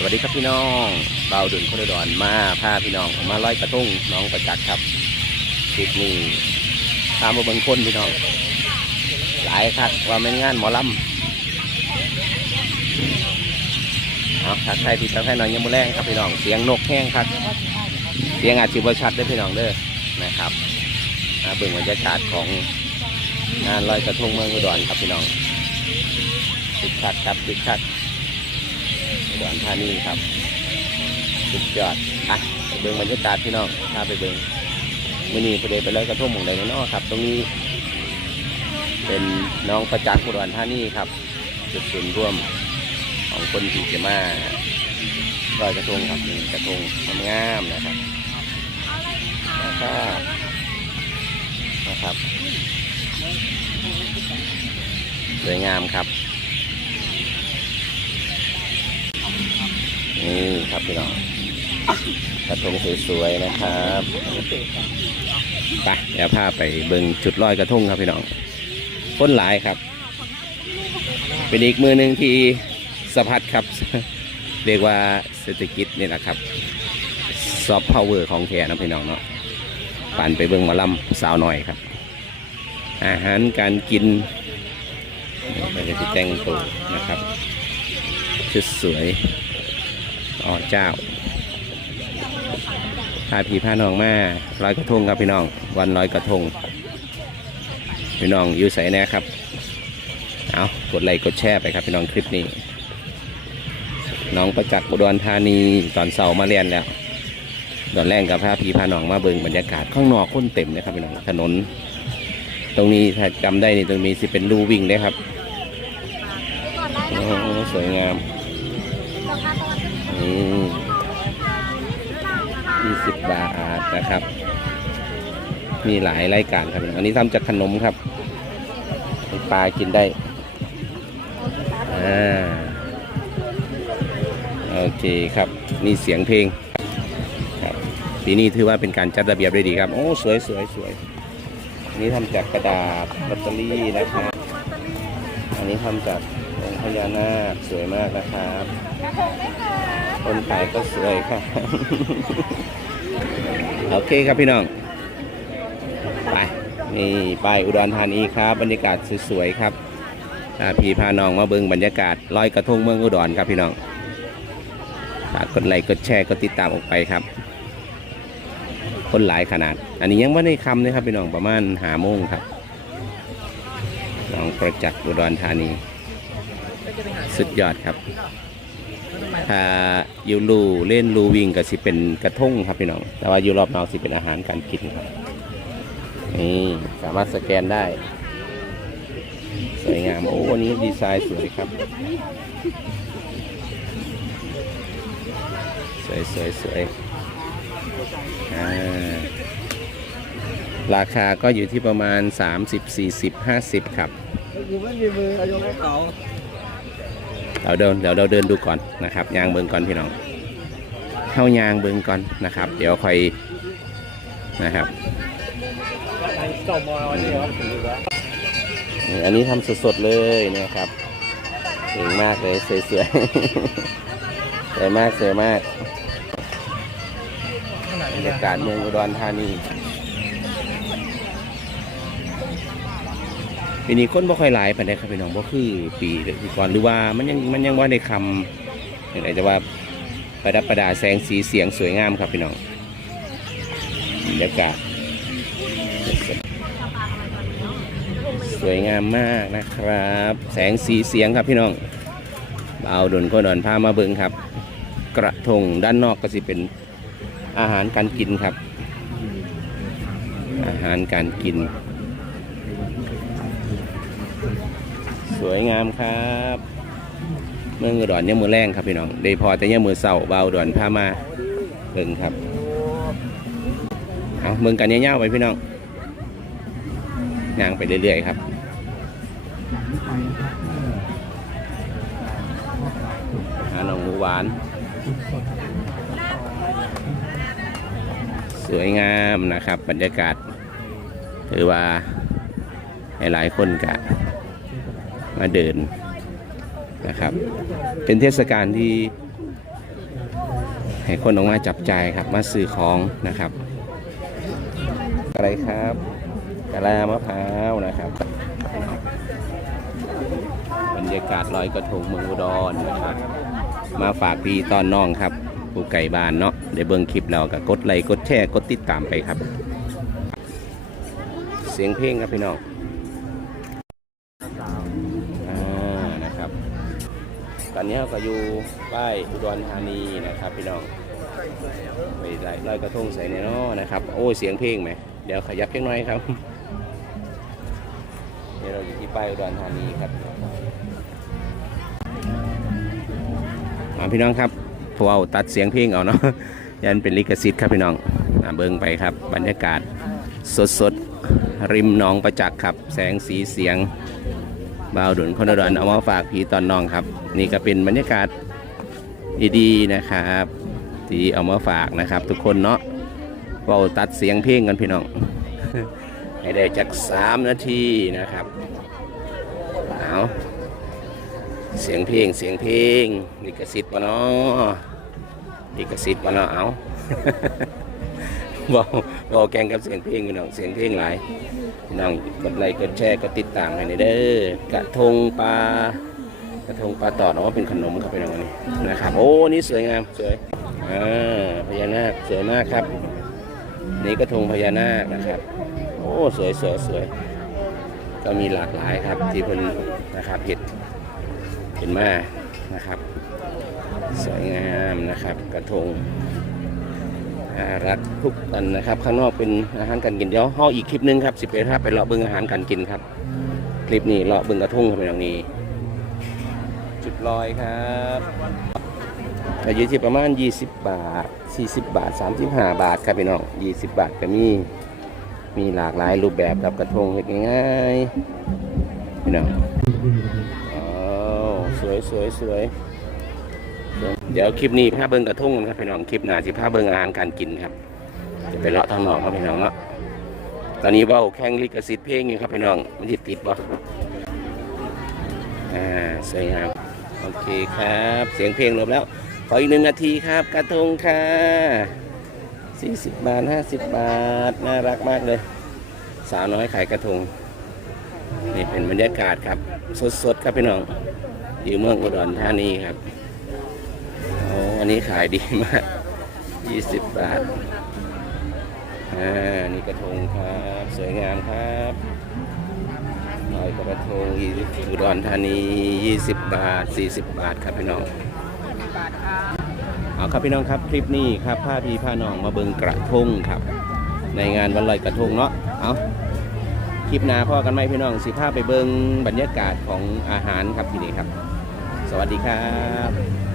สวัสดีครับพี่น้องเบาดุนคนอุดรมาพาพี่น้องมาลอยกระทงน้องประจักษ์ครับคลิปนี้พามมาบิ่งคนพี่น้อง หลายครับว่าเป็นงานหมอลำเอาทักทายพี่ทักทายหน่อยยังมือแรงครับพี่น้องเสียงนกแห้งครับ เสียงอาจจิบชัดเด้พี่น้องเด้อนะครับมาเบิ่งบรรยากาศของงานลอยกระทงเมืองอุดรครับพี่น้องติดชัดครับติดชัด อุดรธานีครับสุดยอดอะไปเบิ่งบรรยากาศพี่น้องพาไปเบิ่งมื่อนี้ประเดี๋ยวไปเลยกระทงหมองใดเนาะครับ ตรงนี้ เป็นน้องประจักษ์อุดรธานีครับ จุดศูนย์ร่วมของคนที่จะมาลอยกระทงครับกระทงงามนะครับแล้วก็นะครับสวยงามครับ นี่ครับพี่น้องกระทงสวยๆนะครับไปเดี๋ยวพาไปเบิ่งจุดลอยกระทงครับพี่น้องคนหลายครับ เป็นอีกมือหนึ่งที่สะพัดครับ เรียกว่าเศรษฐกิจนี่แหละครับซอฟต์พาวเวอร์ของแท้นะพี่น้องเนาะปั่นไปเบิ่งมาลำสาวหน่อยครับ อาหารการกินมันจะแต่งตัวนะครับชุดสวย อ๋อเจ้าพาพี่พาน้องมาลอยกระทงครับพี่น้อง วันลอยกระทง พี่น้องอยู่ใส่แน่ครับ เอากดไลค์กดแชร์ไปครับพี่น้องคลิปนี้ น้องประจักษ์อุดรธานีตอนเสาร์มาเรียนแล้วตอนแรกกับพาพี่พาน้องมาเบิ่งบรรยากาศข้างนอกคนเต็มเลยครับพี่น้องถนน ตรงนี้ถ้าจำได้นี่ตรงนี้สิเป็นรูวิ่งเลยครับโอ้สวยงาม ยี่สิบบาทนะครับ มีหลายรายการครับ อันนี้ทำจากขนมครับให้ปลากินได้ อ่า โอเคครับมีเสียงเพลงครับปีนี้ถือว่าเป็นการจัดระเบียบได้ดีครับ โอ้ สวยสวยสวยอันนี้ทำจากกระดาษลอตเตอรี่นะครับ อันนี้ทำจาก พญานาคสวยมากนะครับคนขายก็สวยครับโอเคครับพี่น้อง ไป นี่ไปอุดรธานีครับ บรรยากาศสวยๆครับพาพี่พาน้องมาเบิ่งบรรยากาศลอยกระทงเมืองอุดรครับพี่น้องฝากกดไลค์กดแชร์กดติดตามออกไปครับ คนหลายขนาด อันนี้ยังไม่ได้คำนะครับพี่น้องประมาณหาโมงครับน้องประจักษ์อุดรธานี สุดยอดครับถ้าอยูรูเล่นรูวิ่งก็สิเป็นกระทงครับพี่น้อง แต่ว่าอยู่รอบนอกสิเป็นอาหารการกินครับนี่สามารถสแกนได้ สวยงามโอ้วันนี้ดีไซน์สวยครับ สวยสวยสวยราคาก็อยู่ที่ประมาณ 30 40 50 ครับกูไม่มีมืออายุให้เขา เราเดินเดี๋ยวเราเดินดูก่อนนะครับยางเบิงก่อนพี่น้องเข้ายางเบิงก่อนนะครับ เดี๋ยวค่อยนะครับอันนี้วันถือว่านี่อันนี้ทำสดๆเลยนะครับสวยมากเลยสวยๆสวยมากสวยมากบรรยากาศเมืองอุดรธานี ปีนี้คนบ่ค่อยหลายปานใดครับพี่น้องบ่คือปีก่อนหรือว่ามันยังมันยังว่าในคำอย่างไรจะว่าประดับประดาแสงสีเสียงสวยงามครับพี่น้องบรรยากาศสวยงามมากนะครับ แสงสีเสียงครับพี่น้องเอาดนก็ดอนพามาเบิงครับ กระทงด้านนอกก็สิเป็นอาหารการกินครับ อาหารการกิน สวยงามครับ เมืองอุดรเนี่ยมือแรงครับพี่น้องได้พอแต่เนี่ยมือเศร้าเบาอุดรพามาเบิงครับเอาเมืองกันเนี่ยเง่าไปพี่น้องย่างไปเรื่อยๆครับหาหนองหมูหวาน สวยงามนะครับ บรรยากาศ ถือว่าหหลายคนกะ มาเดินนะครับ เป็นเทศกาลที่ให้คนออกมาจับจ่ายครับ มาซื้อของนะครับ อะไรครับกะลามะพร้าวนะครับบรรยากาศลอยกระทงเมืองอุดรนะครับ มาฝากพี่ตอนน้องครับผู้ไก่บ้านเนาะได้เบิ่งคลิปเราก็กดไลค์กดแชร์กดติดตามไปครับ เสียงเพลงครับพี่น้อง อนนี้เราก็อยู่ป้ายอุดรธานีนะครับพี่น้องไปลอยลอยกระทงใส่ในนาะนะครับ โอ้เสียงเพลงไหมเดี๋ยวขยับเพียงน้อยครับเดี๋ยวเราอยู่ที่ป้ายอุดรธานีครับมาพี่น้องครับพวเราตัดเสียงเพลงเอาเนาะยันเป็นลิขสิทธิ์ครับพี่น้องอ่าเบิ่งไปครับ บรรยากาศสดๆริมหนองประจักษ์ครับ แสงสีเสียง บ่าวดุนคนอุดรเอามาฝากพีตอนนองครับ นี่ก็เป็นบรรยากาศดีๆนะครับที่เอามาฝากนะครับ ทุกคนเนาะเบาตัดเสียงเพลงกันพี่น้องให้ได้จักสามนาทีนะครับเอาเสียงเพลงเสียงเพลงลิขสิทธิ์ปะเนาะลิขสิทธิ์ปะเนาะเอา บอกบอกแกงกับเสียงเพลงพี่น้องเสียงเพลงหลายพี่น้องกดไลค์กดแชร์กดติดตามให้หน่อยเด้อกระทงปลากระทงปลาตอดเอาว่าเป็นขนมครับพี่น้องอันนี้นะครับ โอ้นี่สวยงามสวยอ่าพญานาคสวยมากครับ นี่กระทงพญานาคนะครับ โอ้สวยสวยสวยก็มีหลากหลายครับ ที่เพิ่นนะครับเห็ดเห็นมานะครับ สวยงามนะครับ กระทง รักทุกอันนะครับ ข้างนอกเป็นอาหารการกินเดี๋ยวห่ออีกคลิปหนึงครับสิบเอ็ดครับไปเลาะเบิ้งอาหารการกินครับ คลิปนี้เลาะเบิ้งกระทุ่งครับพี่น้องนี้ จุดลอยครับอายุที่ประมาณ 20 บาท 40 บาท 35 บาทครับพี่น้อง 20 บาทก็มีมีหลากหลายรูปแบบครับกระทงเฮ็ดง่ายๆพี่น้องอ้สวยสวยสวย เดี๋ยวคลิปนี้พาเบิ้งกระทุ่งครับพี่น้องคลิปหน้าสิพาเบิ้งอาหารการกินครับจะไปเลาะทางนอกครับพี่น้องเนาะตอนนี้ว่าแข่งลิขสิทธิ์เพลงอยู่ครับพี่น้องมันจิติดบ่อ่าสวยงามโอเคครับ เสียงเพลงลบแล้ว ขออีกหนึ่งนาทีครับ กระทงค่ะ40บบาท50บบาท น่ารักมากเลย สาวน้อยขายกระทง นี่เป็นบรรยากาศครับ สดๆ ครับพี่น้อง อยู่เมืองอุดรธานีครับ อันนี้ขายดีมาก 20 บาท อ่า นี่กระทงครับ สวยงามครับลอยกระทงอุดรธานี 20 บาท 40 บาทครับพี่น้องเอาครับพี่น้องครับคลิปนี้ครับผ้าพีผ้าน้องมาเบิงกระทงครับ ในงานวันลอยกระทงเนาะ เอาคลิปหน้าพ่อกันไหมพี่น้องสิภาพไปเบิงบรรยากาศของอาหารครับที่นี่ครับ สวัสดีครับ